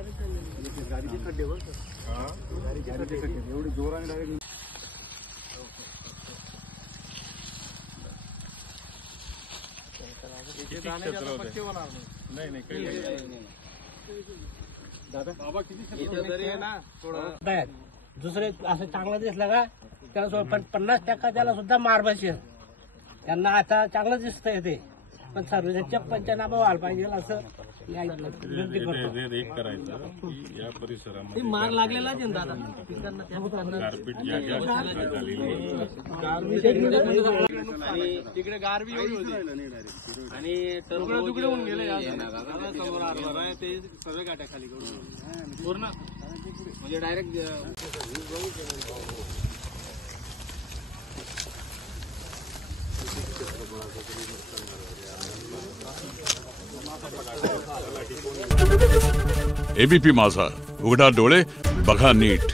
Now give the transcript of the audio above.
गाडीचे खड्डे वर गाडीचे खड्डे एवढे जोराने डायरेक्ट दुसरे असं चांगलं दिसलं का त्याला 50% त्याला सुद्धा मार बसेल. त्यांना आता चांगलं दिसतंय ते, पण सर्व पंचनामा व्हायला पाहिजे असं एक करायचं की या परिसरामध्ये मार लागलेला गारपीट झालेली तिकडे गारबी एवढी होती आणि तुकडे तुकडे होऊन गेले. समोर हरभरा आहे ते सगळे गाठ्या खाली करून पूर्ण म्हणजे डायरेक्ट एबीपी माझा, उघडा डोळे बघा नीट.